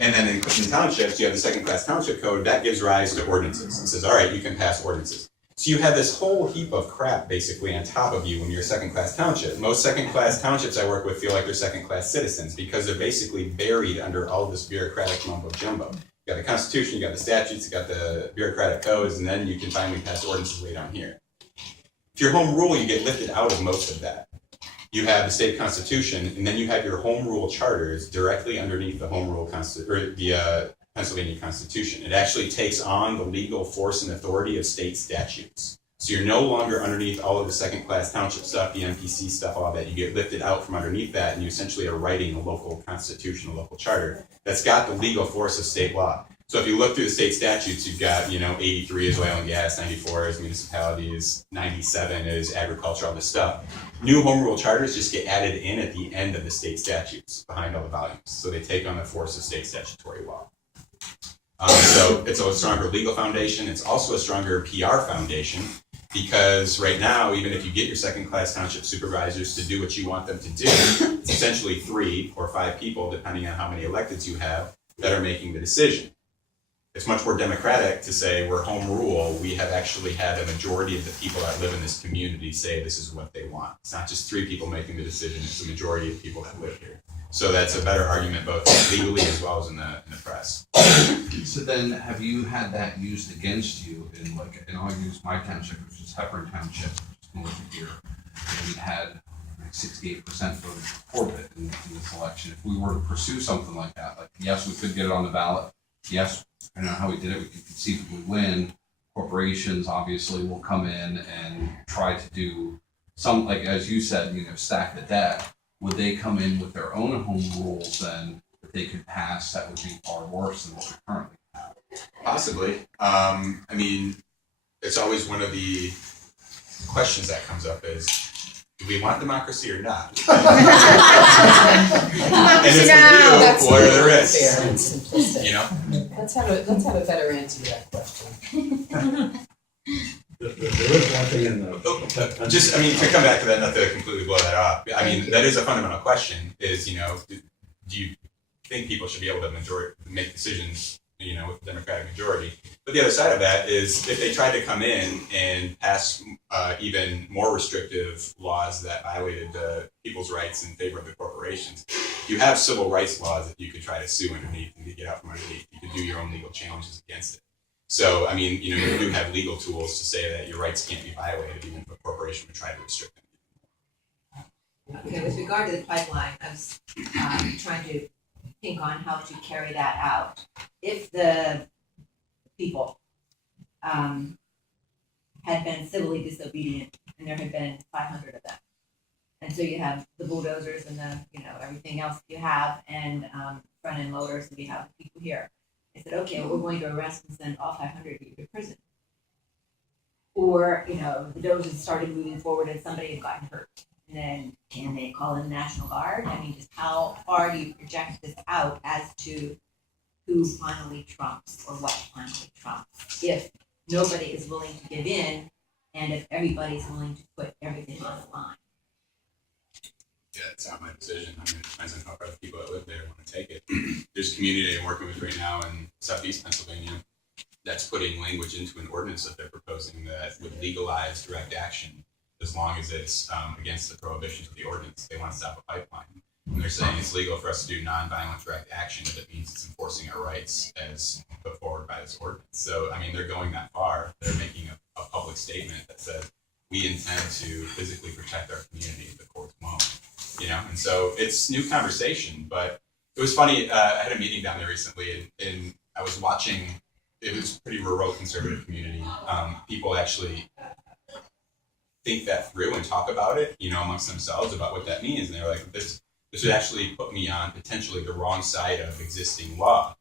And then in townships, you have the second-class township code that gives rise to ordinances and says, all right, you can pass ordinances. So you have this whole heap of crap basically on top of you when you're a second-class township. Most second-class townships I work with feel like they're second-class citizens because they're basically buried under all this bureaucratic mumbo-jumbo. You got the Constitution, you got the statutes, you got the bureaucratic codes, and then you can finally pass ordinances way down here. If you're home rule, you get lifted out of most of that. You have the state constitution, and then you have your home rule charters directly underneath the home rule Pennsylvania Constitution. It actually takes on the legal force and authority of state statutes. So you're no longer underneath all of the second-class township stuff, the MPC stuff, all that. You get lifted out from underneath that, and you essentially are writing a local constitution, a local charter that's got the legal force of state law. So if you look through the state statutes, you've got, 83 is oil and gas, 94 is municipalities, 97 is agriculture, all this stuff. New home rule charters just get added in at the end of the state statutes behind all the volumes. So they take on the force of state statutory law. So it's a stronger legal foundation. It's also a stronger PR foundation because right now, even if you get your second-class township supervisors to do what you want them to do, it's essentially 3 or 5 people, depending on how many electeds you have, that are making the decision. It's much more democratic to say we're home rule. We have actually had a majority of the people that live in this community say this is what they want. It's not just 3 people making the decision, it's the majority of people that live here. So that's a better argument both legally as well as in the press. So then have you had that used against you in and I'll use my township, which is Hepburn Township, which is north of here. And we had 68% voted for it in this election. If we were to pursue something like that, yes, we could get it on the ballot. Yes, I don't know how we did it. We could conceivably win. Corporations obviously will come in and try to do some, as you said, stack the deck. Would they come in with their own home rules then that they could pass that would be far worse than what we currently have? Possibly. It's always one of the questions that comes up is, do we want democracy or not? And if we do, what are the risks? Fair and simplistic. Let's have a better answer to that question. There is one thing in the... to come back to that, not to completely blow that off, that is a fundamental question, is, do you think people should be able to make decisions, with the Democratic majority? But the other side of that is, if they tried to come in and pass even more restrictive laws that violated people's rights in favor of the corporations, you have civil rights laws that you could try to sue underneath and to get out from underneath. You could do your own legal challenges against it. So, you do have legal tools to say that your rights can't be violated even if a corporation would try to restrict them. Okay, with regard to the pipeline, I was trying to think on how to carry that out. If the people had been civilly disobedient, and there had been 500 of them, and so you have the bulldozers and the everything else you have, and front end loaders, and we have people here. I said, okay, well, we're going to arrest and send all 500 of you to prison. Or, the dozers started moving forward and somebody had gotten hurt. And then can they call in the National Guard? Just how far do you project this out as to who finally trumps or what finally trumps? If nobody is willing to give in and if everybody's willing to put everything on the line. Yeah, it's not my decision. It depends on how far the people that live there want to take it. There's a community I'm working with right now in southeast Pennsylvania that's putting language into an ordinance that they're proposing that would legalize direct action as long as it's against the prohibitions of the ordinance. They want to stop a pipeline. And they're saying it's legal for us to do nonviolent direct action if it means it's enforcing our rights as put forward by this ordinance. So, they're going that far. They're making a public statement that says, we intend to physically protect our community if the courts won't. And so it's new conversation, but it was funny. I had a meeting down there recently, and I was watching. It was a pretty rural conservative community. People actually think that through and talk about it, amongst themselves about what that means. And they're like, this would actually put me on potentially the wrong side of existing law.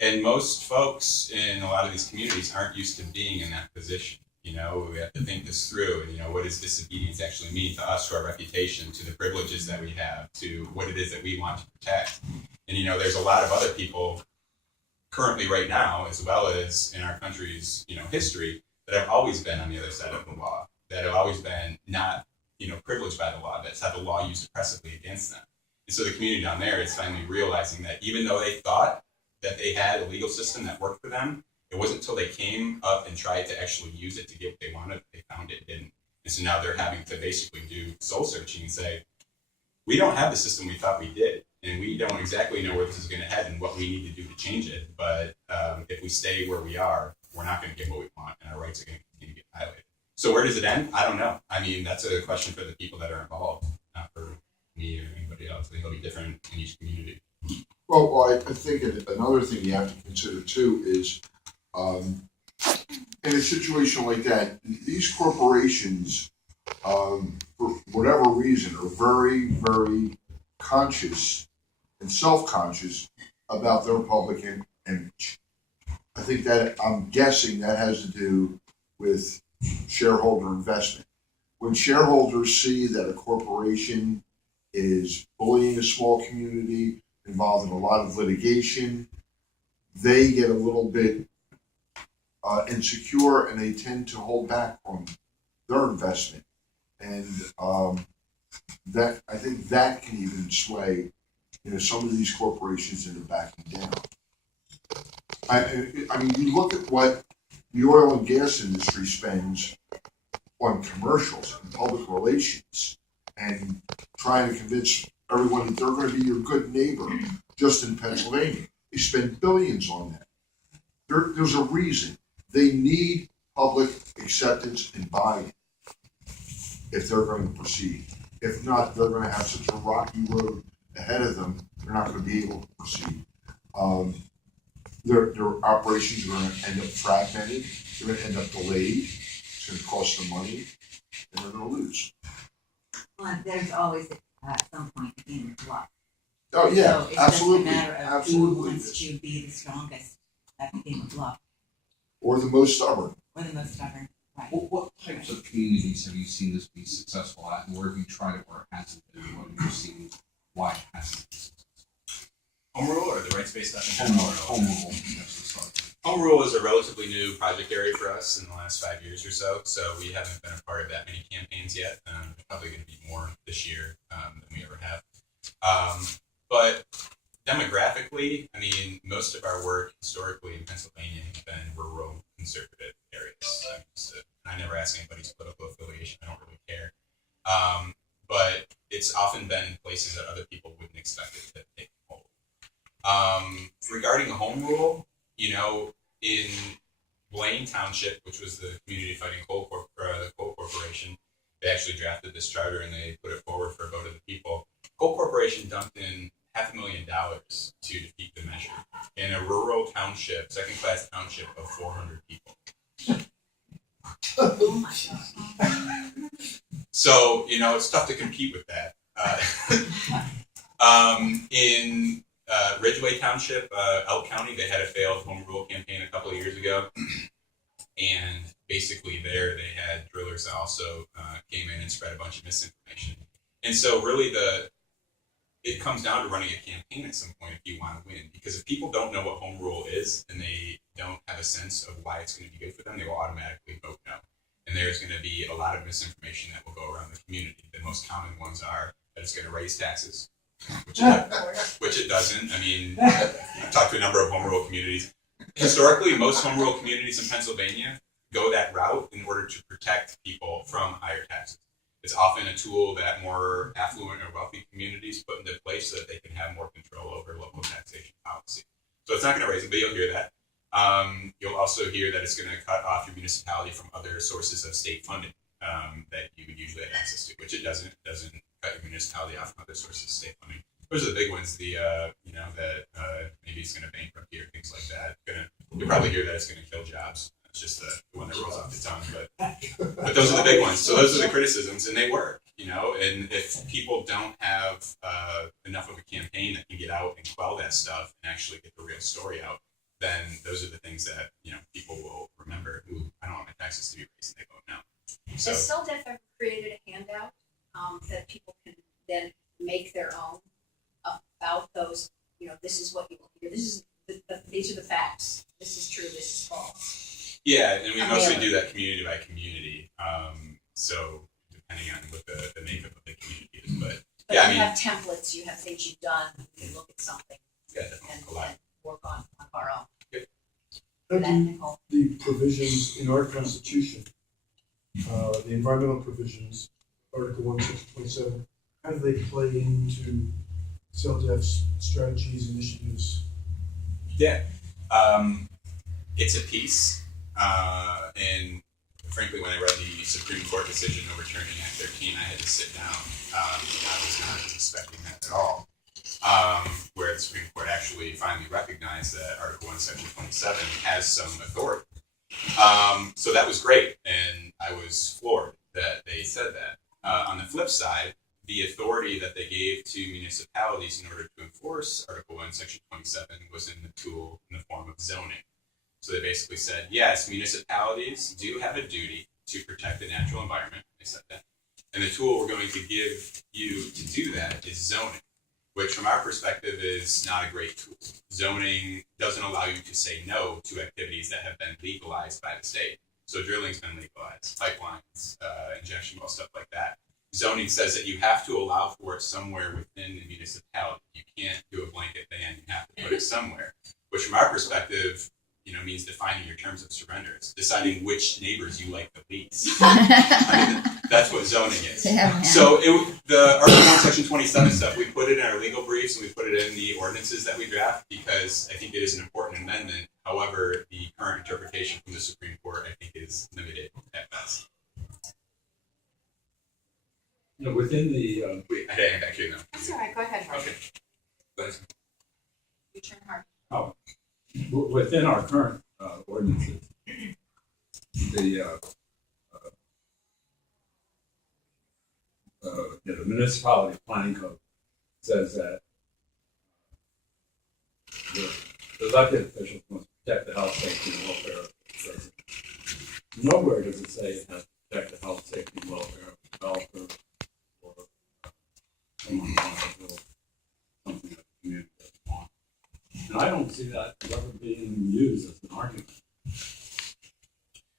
And most folks in a lot of these communities aren't used to being in that position. We have to think this through, and what does disobedience actually mean to us, to our reputation, to the privileges that we have, to what it is that we want to protect. And there's a lot of other people currently right now, as well as in our country's history, that have always been on the other side of the law, that have always been not privileged by the law, that's had the law used oppressively against them. And so the community down there is finally realizing that even though they thought that they had a legal system that worked for them. It wasn't until they came up and tried to actually use it to get what they wanted, they found it didn't. And so now they're having to basically do soul searching and say, we don't have the system we thought we did, and we don't exactly know where this is going to head and what we need to do to change it. But if we stay where we are, we're not going to get what we want, and our rights are going to continue to get violated. So where does it end? I don't know. I mean, that's a question for the people that are involved, not for me or anybody else. I think it'll be different in each community. Well, I think another thing you have to consider too is, in a situation like that, these corporations, for whatever reason, are very, very conscious and self-conscious about their public image. I think that, I'm guessing that has to do with shareholder investment. When shareholders see that a corporation is bullying a small community, involved in a lot of litigation, they get a little bit insecure, and they tend to hold back on their investment. And that, I think that can even sway, some of these corporations into backing down. I mean, you look at what the oil and gas industry spends on commercials and public relations and trying to convince everyone that they're going to be your good neighbor just in Pennsylvania. They spend billions on that. There's a reason. They need public acceptance and buy-in if they're going to proceed. If not, they're going to have such a rocky road ahead of them, they're not going to be able to proceed. Their operations are going to end up fragmented, they're going to end up delayed, it's going to cost them money, and they're going to lose. Well, there's always at some point a game of bluff. Oh, yeah, So it's absolutely, just a matter of who absolutely. wants to be the strongest at the game of bluff, Or the most stubborn. or the most stubborn, right? What types of communities have you seen this be successful at, and where have you tried it where it hasn't been? What have you seen why it hasn't been successful? Home rule or the rights-based stuff? Home rule, that's the start. Home rule is a relatively new project area for us in the last 5 years or so. So we haven't been a part of that many campaigns yet. There's probably going to be more this year than we ever have. But demographically, I mean, most of our work historically in Pennsylvania has been rural conservative areas. I never ask anybody's political affiliation. I don't really care. But it's often been places that other people wouldn't expect it to take hold. Regarding the home rule, in Blaine Township, which was the community fighting the coal corporation, they actually drafted this charter and they put it forward for a vote of the people. Coal corporation dumped in $500,000 to defeat the measure in a rural township, second-class township of 400 people. Oh my God. So, it's tough to compete with that. In Ridgeway Township, Elk County, they had a failed home rule campaign a couple of years ago. And basically there they had drillers that also came in and spread a bunch of misinformation. And so really it comes down to running a campaign at some point if you want to win. Because if people don't know what home rule is and they don't have a sense of why it's going to be good for them, they will automatically vote no. And there's going to be a lot of misinformation that will go around the community. The most common ones are that it's going to raise taxes, which it doesn't. I mean, I've talked to a number of home rule communities. Historically, most home rule communities in Pennsylvania go that route in order to protect people from higher taxes. It's often a tool that more affluent or wealthy communities put into place so that they can have more control over local taxation policy. So it's not going to raise it, but you'll hear that. You'll also hear that it's going to cut off your municipality from other sources of state funding that you would usually have access to, which it doesn't. It doesn't cut your municipality off from other sources of state funding. Those are the big ones. That maybe it's going to bankrupt you or things like that. You'll probably hear that it's going to kill jobs. It's just the one that rolls off the tongue. But those are the big ones. So those are the criticisms, and they work. And if people don't have enough of a campaign that can get out and quell that stuff and actually get the real story out, then those are the things that people will remember. Ooh, I don't want my taxes to be raised, and they vote no. So, Has CELDF ever created a handout that people can then make their own about those? This is what you will hear. These are the facts. This is true. This is false. yeah, and we mostly do that community by community. So depending on what the makeup of the community is, but But yeah, you have templates. You have things you've done. You can look at something yeah, definitely and a lot. work on. for How that, do Nicole. the provisions in our constitution, the environmental provisions, Article 1, Section 27, how do they play into CELDF's strategies, initiatives? Yeah. It's a piece. And frankly, when I read the Supreme Court decision overturning Act 13, I had to sit down. I was not expecting that at all. Where the Supreme Court actually finally recognized that Article 1, Section 27 has some authority. So that was great, and I was floored that they said that. On the flip side, the authority that they gave to municipalities in order to enforce Article 1, Section 27 was in the tool in the form of zoning. So they basically said, yes, municipalities do have a duty to protect the natural environment. They said that. And the tool we're going to give you to do that is zoning, which from our perspective is not a great tool. Zoning doesn't allow you to say no to activities that have been legalized by the state. So drilling's been legalized, pipelines, injection well, stuff like that. Zoning says that you have to allow for it somewhere within the municipality. You can't do a blanket ban, you have to put it somewhere, which from our perspective, means defining your terms of surrender. It's deciding which neighbors you like the least. I mean, that's what zoning is. So the Article 1, Section 27 stuff, we put it in our legal briefs and we put it in the ordinances that we draft because I think it is an important amendment. However, the current interpretation from the Supreme Court, I think, is limited at best. Within the, Wait, I didn't actually know. That's all right, go ahead, Harvey. Okay. Go ahead. You turn Harvey. within our current ordinances, the the municipality planning code says that the elected officials must protect the health, safety, and welfare of the residents. Nowhere does it say it has to protect the health, safety, and welfare of the developer or someone who wants to build something that the community doesn't want. And I don't see that ever being used as an argument.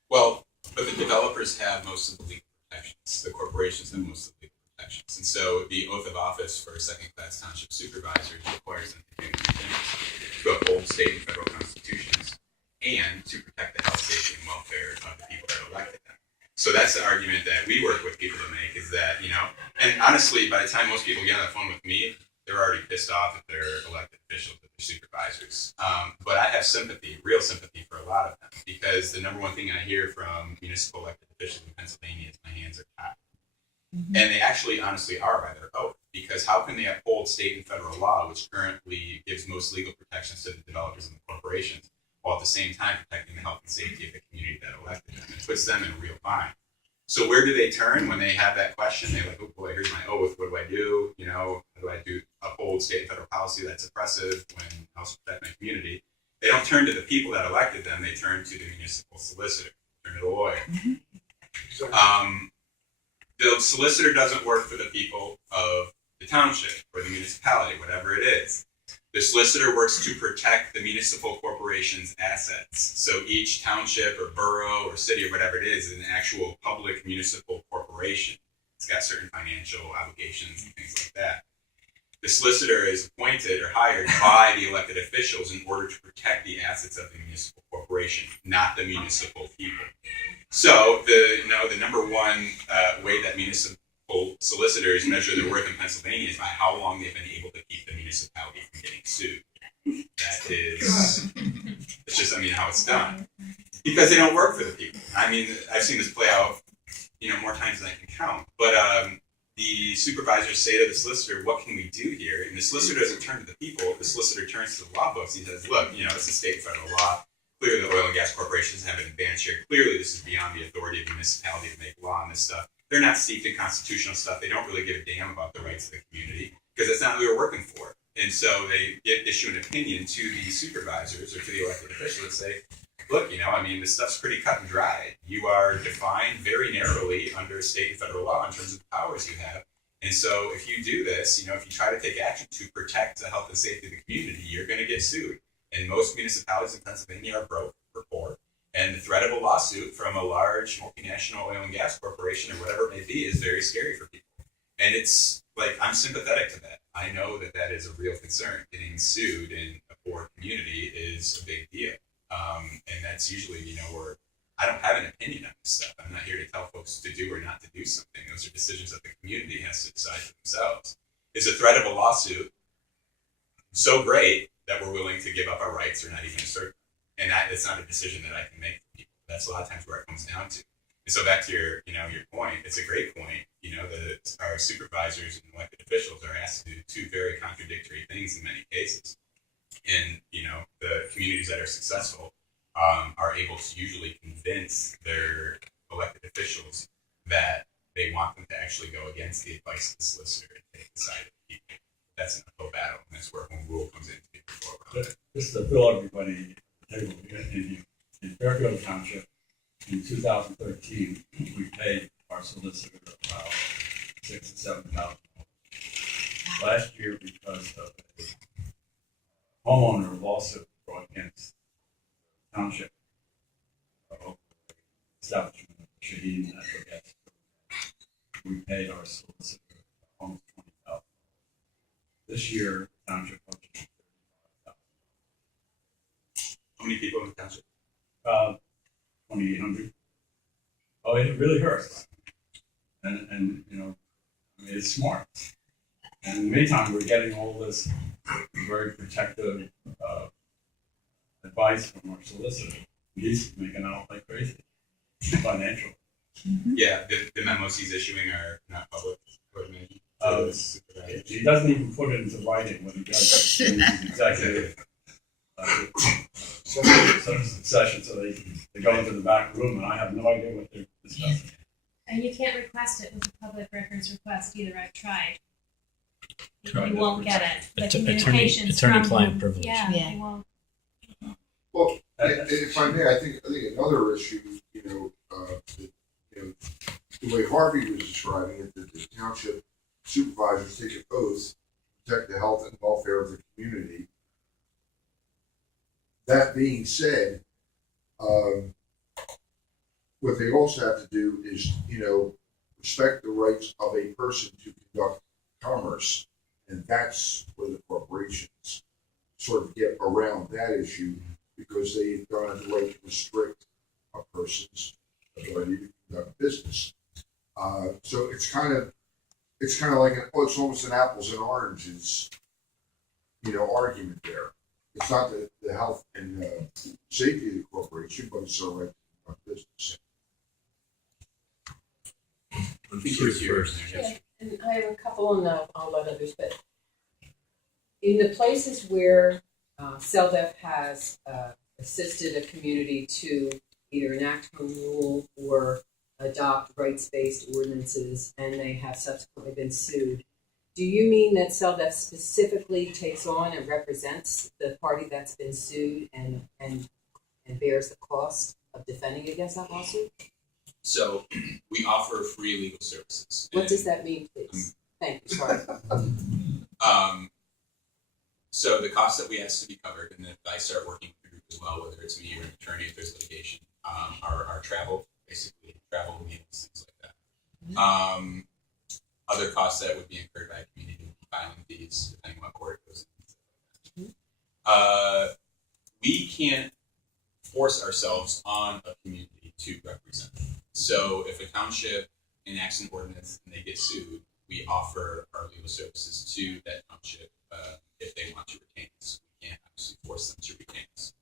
Well, but the developers have most of the legal protections. The corporations have most of the legal protections. And so the oath of office for second-class township supervisors requires them to do two things: to uphold state and federal constitutions and to protect the health, safety, and welfare of the people that elected them. So that's the argument that we work with people to make, is that, and honestly, by the time most people get on the phone with me, they're already pissed off at their elected officials, at their supervisors. But I have sympathy, real sympathy for a lot of them, because the number one thing I hear from municipal elected officials in Pennsylvania is my hands are tied. Mm-hmm. And they actually honestly are by their oath, because how can they uphold state and federal law, which currently gives most legal protections to the developers and the corporations, while at the same time protecting the health and safety of the community that elected them? It puts them in a real bind. So where do they turn when they have that question? They're like, oh boy, here's my oath. What do I do? How do I uphold state and federal policy that's oppressive when I also protect my community? They don't turn to the people that elected them. They turn to the municipal solicitor, turn to the lawyer. Mm-hmm. The solicitor doesn't work for the people of the township or the municipality, whatever it is. The solicitor works to protect the municipal corporation's assets. So each township or borough or city or whatever it is an actual public municipal corporation. It's got certain financial obligations and things like that. The solicitor is appointed or hired by the elected officials in order to protect the assets of the municipal corporation, not the municipal people. So the number one way that municipal solicitors measure their worth in Pennsylvania is by how long they've been able to keep the municipality from getting sued. That is, it's just, how it's done. Because they don't work for the people. I've seen this play out, more times than I can count. But the supervisors say to the solicitor, what can we do here? And the solicitor doesn't turn to the people. The solicitor turns to the law books. He says, look, this is state and federal law. Clearly the oil and gas corporations have an advantage here. Clearly this is beyond the authority of the municipality to make law on this stuff. They're not steeped in constitutional stuff. They don't really give a damn about the rights of the community because that's not who they're working for. And so they issue an opinion to the supervisors or to the elected official and say, look, this stuff's pretty cut and dry. You are defined very narrowly under state and federal law in terms of the powers you have. And so if you do this, if you try to take action to protect the health and safety of the community, you're going to get sued. And most municipalities in Pennsylvania are broke or poor. And the threat of a lawsuit from a large multinational oil and gas corporation or whatever it may be is very scary for people. And it's like, I'm sympathetic to that. I know that that is a real concern. Getting sued in a poor community is a big deal. And that's usually, where I don't have an opinion on this stuff. I'm not here to tell folks to do or not to do something. Those are decisions that the community has to decide for themselves. Is the threat of a lawsuit so great that we're willing to give up our rights or not even assert them? And it's not a decision that I can make for people. That's a lot of times where it comes down to. And so back to your point, it's a great point. Our supervisors and elected officials are asked to do two very contradictory things in many cases. And, the communities that are successful are able to usually convince their elected officials that they want them to actually go against the advice of the solicitor and take the side of the people. That's an uphill battle, and that's where home rule comes into it. Just to fill everybody table in Fairfield Township, in 2013, we paid our solicitor about $6,000 to $7,000. Last year, because of a homeowner lawsuit brought against the township establishment of Shaheen Natural Gas, we paid our solicitor almost $20,000. This year, township budget $35,000. How many people in the township? 2,800. Oh, it really hurts. And it's smart. And in the meantime, we're getting all this very protective advice from our solicitor. He's making out like crazy. Financial. Yeah, the memos he's issuing are not public. He doesn't even put it into writing when he does it. He's executive session, so they go into the back room, and I have no idea what they're discussing. And you can't request it with a public records request either. I've tried. Tried You it. won't get it. The Attorney- communications attorney-client from privilege. Yeah, Yeah. you won't. Well, if I may, I think another issue, the way Harvey was describing it, that the township supervisors take an oath to protect the health and welfare of the community. That being said, what they also have to do is, respect the rights of a person to conduct commerce. And that's where the corporations sort of get around that issue, because they don't have the right to restrict a person's ability to conduct business. So it's kind of like it's almost an apples and oranges, argument there. It's not the health and safety of the corporation, but it's their right to conduct business. Yeah, and I have a couple, and I'll let others, but in the places where CELDF has assisted a community to either enact home rule or adopt rights-based ordinances, and they have subsequently been sued, do you mean that CELDF specifically takes on and represents the party that's been sued and bears the cost of defending against that lawsuit? So we offer free legal services. What does that mean, please? Thank you, sorry. So the costs that we ask to be covered, and if I start working with the group as well, whether it's me or an attorney if there's litigation, are travel, basically travel, meals, things like that. Other costs that would be incurred by a community, filing fees, depending on what court it goes in. We can't force ourselves on a community to represent them. So if a township enacts an ordinance and they get sued, we offer our legal services to that township if they want to retain us. We can't actually force them to retain us.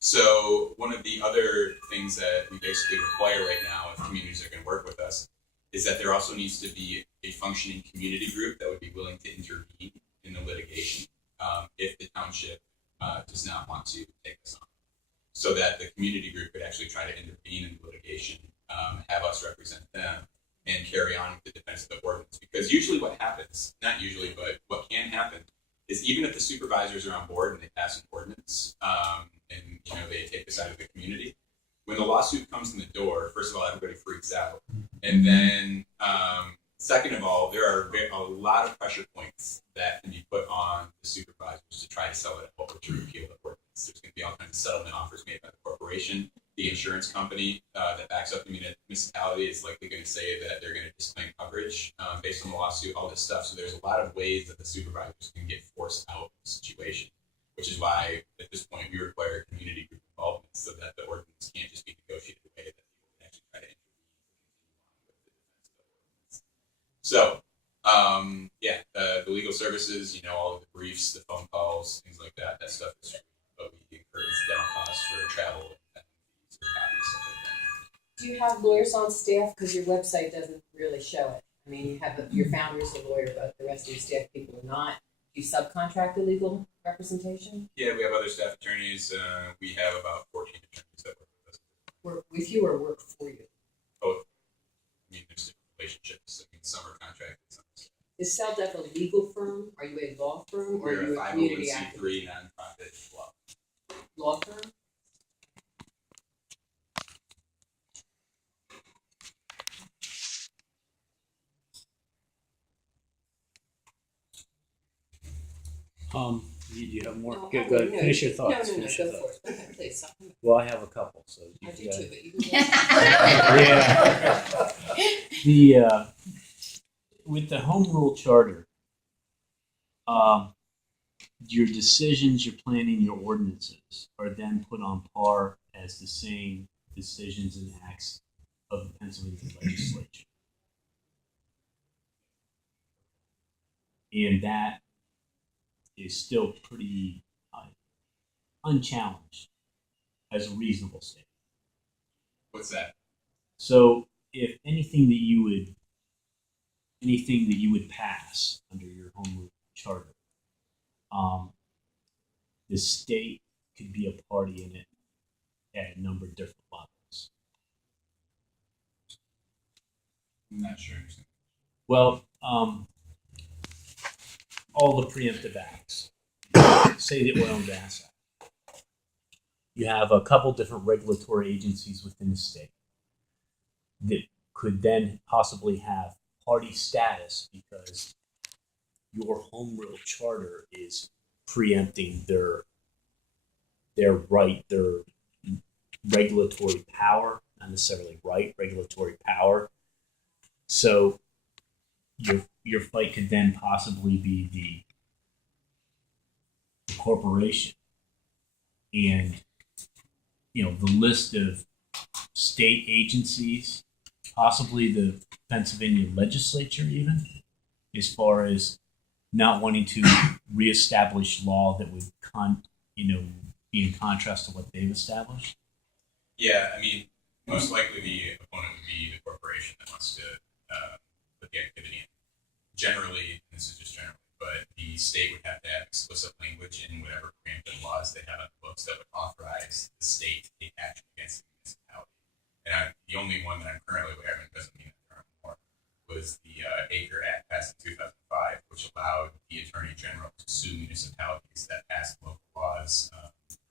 So one of the other things that we basically require right now, if communities are going to work with us, is that there also needs to be a functioning community group that would be willing to intervene in the litigation if the township does not want to take us on. So that the community group could actually try to intervene in the litigation, have us represent them, and carry on with the defense of the ordinance. Because usually what happens, not usually, but what can happen, is even if the supervisors are on board and they pass an ordinance, and they take the side of the community, when the lawsuit comes in the door, first of all, everybody freaks out. And then, second of all, there are a lot of pressure points that can be put on the supervisors to try to sell it or to repeal the ordinance. There's going to be all kinds of settlement offers made by the corporation. The insurance company that backs up the municipality is likely going to say that they're going to disclaim coverage based on the lawsuit, all this stuff. So there's a lot of ways that the supervisors can get forced out of the situation, which is why at this point we require community group involvement so that the ordinance services, all of the briefs, the phone calls, things like that. That stuff is free, but we encourage down costs for travel and fees or copies, stuff like that. Do you have lawyers on staff? Because your website doesn't really show it. I mean, you have your founder is a lawyer, but the rest of your staff people are not. Do you subcontract the legal representation? Yeah, we have other staff attorneys. We have about 14 attorneys that work with us. Work with you or work for you? Both. I mean, there's different relationships. I mean, some are contracted, some are staff. Is CELDF a legal firm? Are you a law firm? Or are We're you a a community 501c3 nonprofit law. law firm? You have more? No, Go I ahead. wouldn't. Finish your thoughts. No, Finish go your for thoughts. it. Okay, please. Stop. Well, I have a couple. So I do you too, got- but you can go. The with the home rule charter, your decisions, your planning, your ordinances are then put on par as the same decisions and acts of the Pennsylvania legislature, and that is still pretty unchallenged as a reasonable statement. What's that? So if anything that you would pass under your home rule charter, the state could be a party in it at a number of different levels. I'm not sure. Well, all the preemptive acts, say the oil and gas act. You have a couple different regulatory agencies within the state that could then possibly have party status because your home rule charter is preempting their right, their regulatory power, not necessarily right, regulatory power. So your fight could then possibly be the corporation, and the list of state agencies, possibly the Pennsylvania legislature, even as far as not wanting to reestablish law that would be in contrast to what they've established. Yeah, I mean, most likely the opponent would be the corporation that wants to put the activity in. Generally, and this is just generally, but the state would have to have explicit language in whatever preemptive laws they have on the books that would authorize the state to take action against the municipality. And the only one that I'm currently aware of, and it doesn't mean that there aren't more, was the Acre Act passed in 2005, which allowed the Attorney General to sue municipalities that passed local laws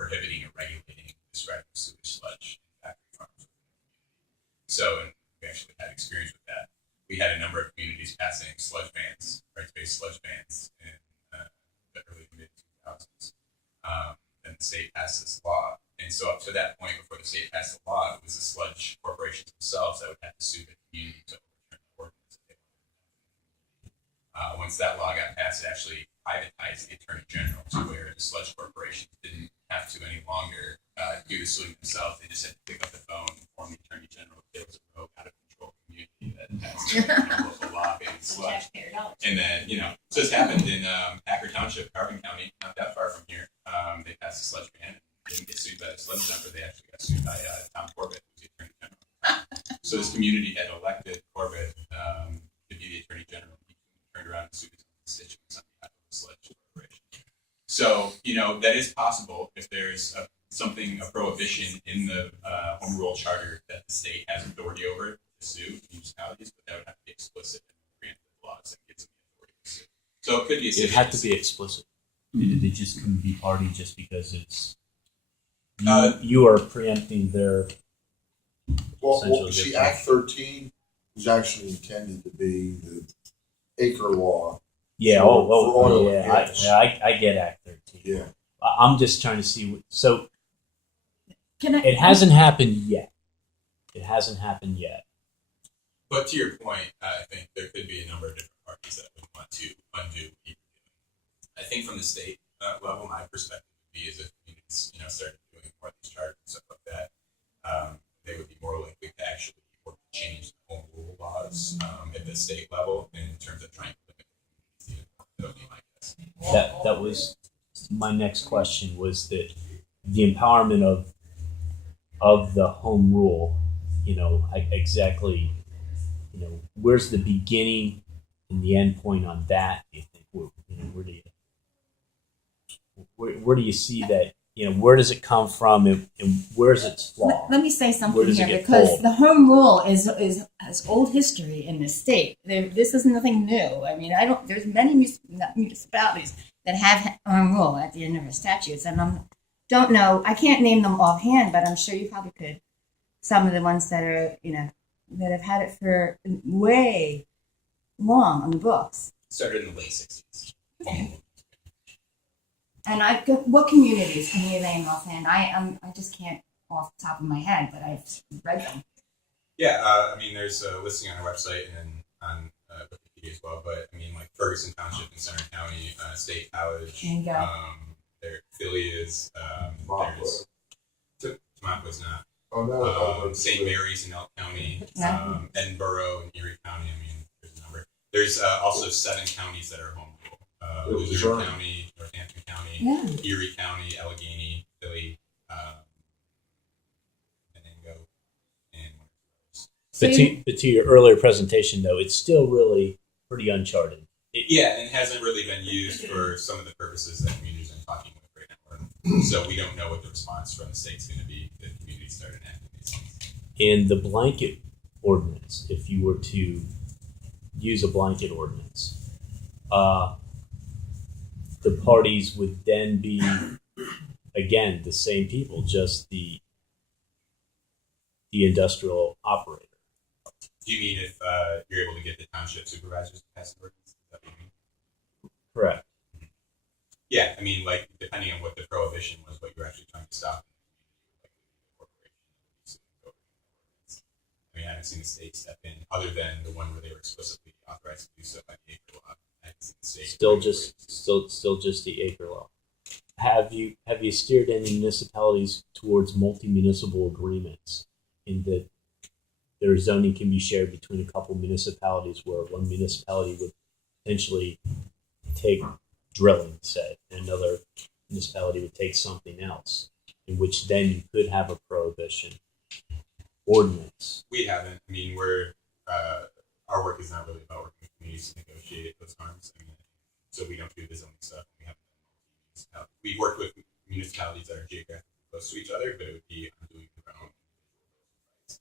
prohibiting or regulating discharge of sewage sludge in factory farms. So, and we actually had experience with that. We had a number of communities passing sludge bans, rights-based sludge bans in the early to mid-2000s. And the state passed this law. And so up to that point, before the state passed the law, it was the sludge corporations themselves that would have to sue the community to overturn the ordinance. Once that law got passed, it actually privatized the Attorney General to where the sludge corporations didn't have to any longer do the suing themselves. They just had to pick up the phone, inform the Attorney General that there was a rogue, out of control community that has local law banning sludge. And then, so this happened in Packer Township, Carbon County, not that far from here. They passed a sludge ban and didn't get sued by the sludge dumper. They actually got sued by Tom Corbett, who's the Attorney General. So this community had elected Corbett to be the Attorney General. He turned around and sued his constituents on behalf of the sludge corporation. So, that is possible if there's a prohibition in the home rule charter that the state has authority over to sue municipalities, but that would have to be explicit in the preemptive laws that gives them the authority to sue. So it could be It had to be explicit. They just couldn't be party just because it's you are preempting their. Well, see, Act 13 was actually intended to be the acre law. Yeah. for oil and Yeah. gas. I get Act 13. Yeah. I'm just trying to see. So Can I? it hasn't happened yet. It hasn't happened yet. But to your point, I think there could be a number of different parties that would want to undo what you're doing. I think from the state level, my perspective would be is if communities, started doing more of these charters and stuff like that, they would be more likely to actually work to change the home rule laws at the state level in terms of trying to limit the community. That would be my that was my next question, was that the empowerment of the home rule, exactly, where's the beginning and the end point on that, do you think? Where do you see that, where does it come from, and where's its flaw? Let me say Where something does it here, get because pulled? the home rule has old history in this state. This is nothing new. I mean, there's many municipalities that have home rule at the end of their statutes, and don't know, I can't name them offhand, but I'm sure you probably could. Some of the ones that are, that have had it for way long on the books. Started in the late 60s. And what communities can you name offhand? I just can't off the top of my head, but I've read them. Yeah, there's a listing on our website and on Wikipedia as well. But like Ferguson Township in Center County, State College. Their Philly is. There's Tamaqua not. Oh, no. St. Mary's in Elk County, Yeah. Edinburgh and Erie County. There's a number. There's also 7 counties that are home rule. Luzerne County, Northampton County, Yeah. Erie County, Allegheny, Philly, Venango, and one of those. But to your earlier presentation, though, it's still really pretty uncharted. Yeah, and it hasn't really been used for some of the purposes that communities are talking with right now. So we don't know what the response from the state's going to be if the communities start enacting these things. In the blanket ordinance, if you were to use a blanket ordinance, the parties would then be, again, the same people, just the industrial operator. Do you mean if you're able to get the township supervisors to pass the ordinance? Is that what you mean? Correct. Yeah, like depending on what the prohibition was, what you're actually trying to stop. I haven't seen the state step in, other than the one where they were explicitly authorized to do so by the acre law. I haven't seen the state. Still just the acre law. Have you steered any municipalities towards multi-municipal agreements, in that their zoning can be shared between a couple municipalities, where one municipality would potentially take drilling, say, and another municipality would take something else, in which then you could have a prohibition ordinance? We haven't. We're our work is not really about working with communities to negotiate those harms. So we don't do the zoning stuff. We haven't done multi-municipality. We've worked with municipalities that are geographically close to each other, but it would be undoing their own rights.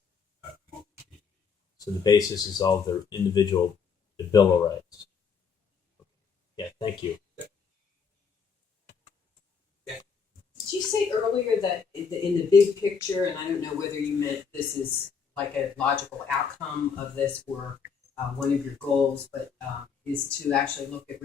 So the basis is all the individual, the Bill of Rights. Yeah, thank you. Did you say earlier that in the big picture, and I don't know whether you meant this is like a logical outcome of this or one of your goals, but is to actually look at